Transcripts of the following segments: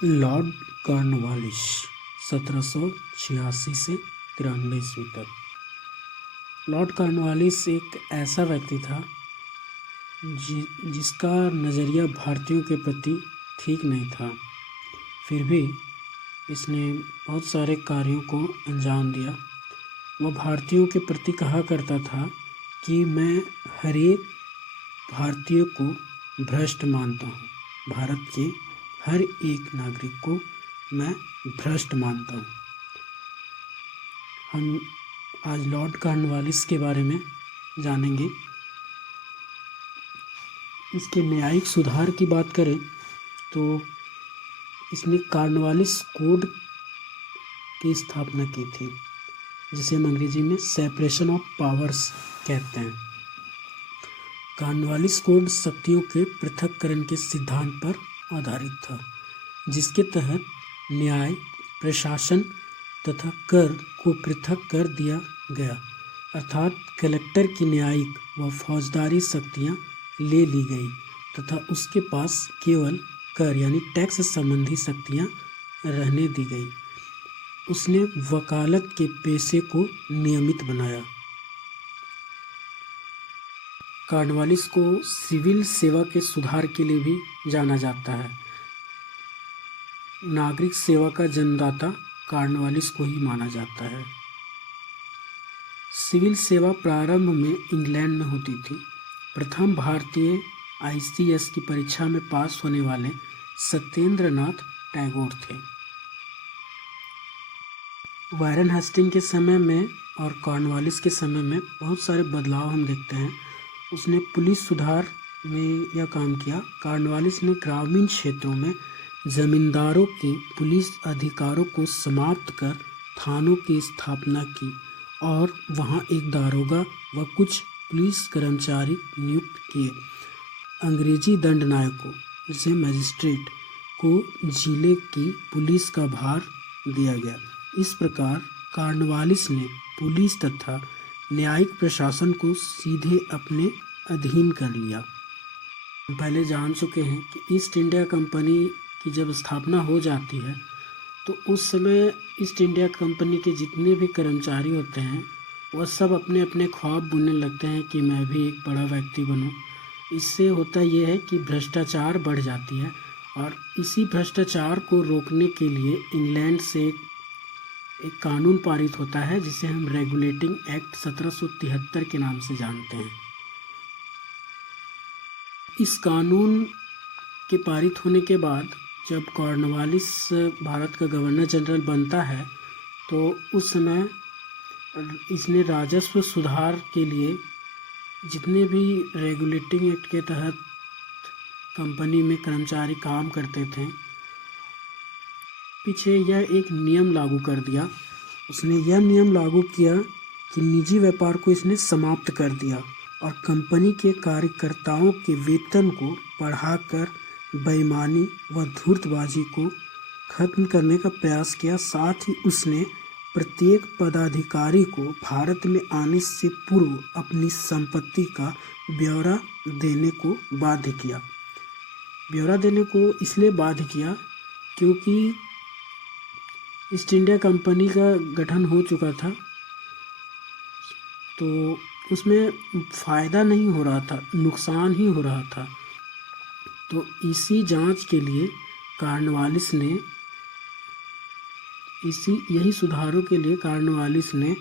Lord Cornwallis 1786 से 93 ईस्वी तक। लॉर्ड कॉर्नवालिस एक ऐसा व्यक्ति था जिसका नज़रिया भारतीयों के प्रति ठीक नहीं था। फिर भी इसने बहुत सारे कार्यों को अंजाम दिया। वह भारतीयों के प्रति कहा करता था कि मैं हर एक भारतीय को भ्रष्ट मानता हूँ, भारत के हर एक नागरिक को मैं भ्रष्ट मानता हूँ। हम आज लॉर्ड कॉर्नवालिस के बारे में जानेंगे। इसके न्यायिक सुधार की बात करें तो इसने कॉर्नवालिस कोड की स्थापना की थी, जिसे हम अंग्रेजी में सेपरेशन ऑफ पावर्स कहते हैं। कॉर्नवालिस कोड शक्तियों के पृथक्करण के सिद्धांत पर आधारित था, जिसके तहत न्याय, प्रशासन तथा कर को पृथक कर दिया गया, अर्थात कलेक्टर की न्यायिक व फौजदारी शक्तियाँ ले ली गई तथा उसके पास केवल कर यानी टैक्स संबंधी शक्तियाँ रहने दी गई। उसने वकालत के पेशे को नियमित बनाया। कॉर्नवालिस को सिविल सेवा के सुधार के लिए भी जाना जाता है। नागरिक सेवा का जन्मदाता कॉर्नवालिस को ही माना जाता है। सिविल सेवा प्रारंभ में इंग्लैंड में होती थी। प्रथम भारतीय ICS की परीक्षा में पास होने वाले सत्येंद्रनाथ टैगोर थे। वारेन हेस्टिंग के समय में और कॉर्नवालिस के समय में बहुत सारे बदलाव हम देखते हैं। उसने पुलिस सुधार में यह काम किया। कॉर्नवालिस ने ग्रामीण क्षेत्रों में जमींदारों के पुलिस अधिकारों को समाप्त कर थानों की स्थापना की और वहां एक दारोगा व कुछ पुलिस कर्मचारी नियुक्त किए। अंग्रेजी दंडनायकों जैसे मजिस्ट्रेट को जिले की पुलिस का भार दिया गया। इस प्रकार कॉर्नवालिस ने पुलिस तथा न्यायिक प्रशासन को सीधे अपने अधीन कर लिया। हम पहले जान चुके हैं कि ईस्ट इंडिया कंपनी की जब स्थापना हो जाती है तो उस समय ईस्ट इंडिया कंपनी के जितने भी कर्मचारी होते हैं वह सब अपने अपने ख्वाब बुनने लगते हैं कि मैं भी एक बड़ा व्यक्ति बनूं। इससे होता यह है कि भ्रष्टाचार बढ़ जाती है और इसी भ्रष्टाचार को रोकने के लिए इंग्लैंड से एक कानून पारित होता है, जिसे हम रेगुलेटिंग एक्ट 1773 के नाम से जानते हैं। इस कानून के पारित होने के बाद जब कॉर्नवालिस भारत का गवर्नर जनरल बनता है तो उस समय इसने राजस्व सुधार के लिए जितने भी रेगुलेटिंग एक्ट के तहत कंपनी में कर्मचारी काम करते थे, पीछे यह एक नियम लागू कर दिया। उसने यह नियम लागू किया कि निजी व्यापार को इसने समाप्त कर दिया और कंपनी के कार्यकर्ताओं के वेतन को बढ़ाकर बेईमानी व धूर्तबाजी को खत्म करने का प्रयास किया। साथ ही उसने प्रत्येक पदाधिकारी को भारत में आने से पूर्व अपनी संपत्ति का ब्यौरा देने को बाध्य किया। ब्यौरा देने को इसलिए बाध्य किया क्योंकि ईस्ट इंडिया कंपनी का गठन हो चुका था, तो उसमें फ़ायदा नहीं हो रहा था, नुकसान ही हो रहा था। तो इसी जांच के लिए कॉर्नवालिस ने यही सुधारों के लिए कॉर्नवालिस ने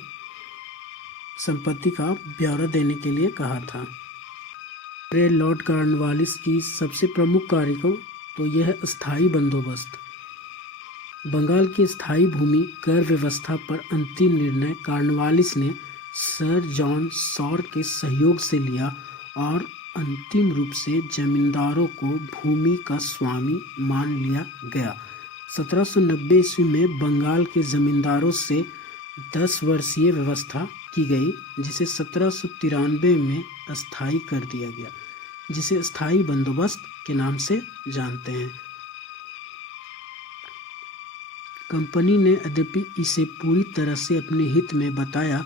संपत्ति का ब्यौरा देने के लिए कहा था। लॉर्ड कॉर्नवालिस की सबसे प्रमुख कार्यों तो यह स्थायी बंदोबस्त। बंगाल की स्थायी भूमि कर व्यवस्था पर अंतिम निर्णय कॉर्नवालिस ने सर जॉन सॉर के सहयोग से लिया और अंतिम रूप से जमींदारों को भूमि का स्वामी मान लिया गया। 1790 ईस्वी में बंगाल के जमींदारों से 10 वर्षीय व्यवस्था की गई, जिसे 1793 में अस्थायी कर दिया गया, जिसे स्थायी बंदोबस्त के नाम से जानते हैं। कंपनी ने यद्यपि इसे पूरी तरह से अपने हित में बताया,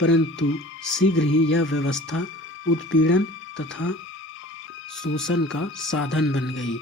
परंतु शीघ्र ही यह व्यवस्था उत्पीड़न तथा शोषण का साधन बन गई।